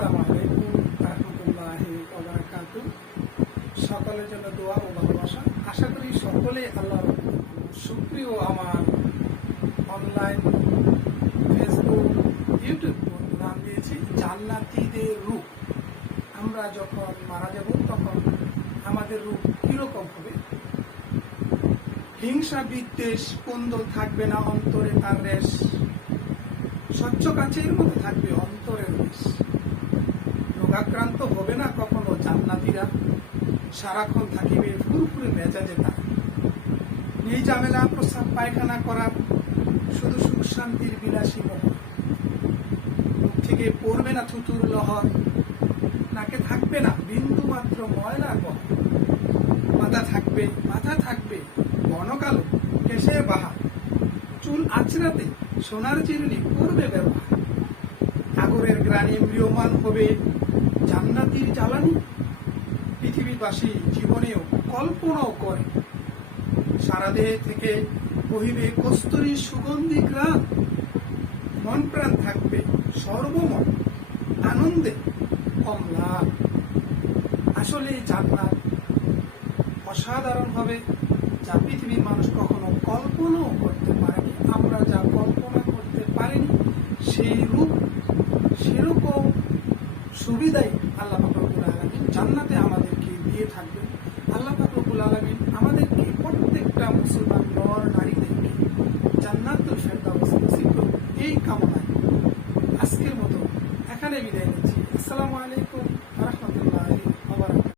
আসসালামু আলাইকুম রহমতুল্লাহি ওবারাকাতু সকলের জন্য দোয়া ও ভালোবাসা। আশা করি সকলে আল্লাহ সুপ্রিয় আমার অনলাইন ফেসবুক ইউটিউব নাম দিয়েছি, জান্নাতিদের রূপ। আমরা যখন মারা যাব, তখন আমাদের রূপ কীরকম হবে? হিংসা, বিদ্বেষ, কুন্দল থাকবে না, অন্তরে তার রেশ। স্বচ্ছ কাচের মতো থাকবে অন্তরের দেশ রোগাক্রান্ত হবে না কখনো জান্নাতিরা? সারাক্ষণ থাকিবে ফুরফুরে মেজাজে তার। এই ঝামেলা, প্রস্রাব, পায়খানা করার শুধু সুখ শান্তির বিলাসী মুখ থেকে পড়বে না থুতুর লহর। নাকে থাকবে না বিন্দু মাত্র ময়লা গহ মাথা থাকবে মাথা থাকবে ঘন কালো কেশে বাহা। চুল আছড়াতে সোনার চিরুনি করবে ব্যবহার। আগরের গ্রানে ম্রিয়মান হবে জান্নাতির জ্বালানি পৃথিবীবাসী জীবনেও কল্পনাও করে। সারা দেহ থেকে বহিবে কস্তুরী সুগন্ধি গ্রাম মন প্রাণ থাকবে সর্বমন আনন্দে কমলাভ আসলে জান্নাত অসাধারণ হবে যা পৃথিবীর মানুষ কখনো কল্পনাও করতে পারেনি আমরা যা কল্পনা করতে পারিনি সেই রূপ সেরকম সুবিধাই আল্লাহ ফাকরুল আলমিন জান্নাতে আমাদেরকে দিয়ে থাকবেন। আল্লাহ ফাকরুল আলমিন আমাদেরকে প্রত্যেকটা মুসলমান নর নারীদেরকে জান্নাত এই কামনায় আজকের মতো এখানে বিদায় নিচ্ছি। আসসালামু আলাইকুম।